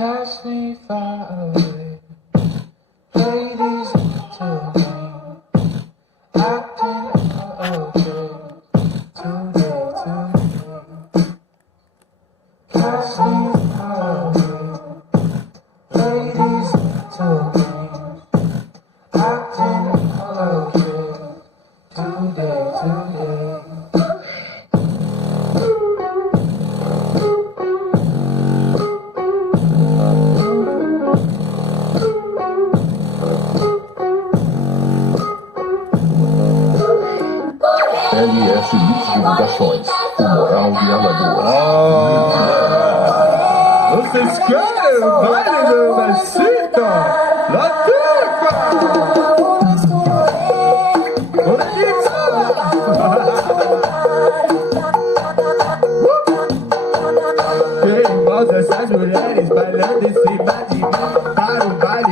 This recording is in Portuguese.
cast me far away. Ladies to me, acting okay. Today. Cast me far away. Ladies to me, acting okay. Today. LS Mix Divulgações, o Moral de Alagoas. Vocês querem o baile do Mexito? Latifa! Querem essas mulheres bailando em cima de mim para o baile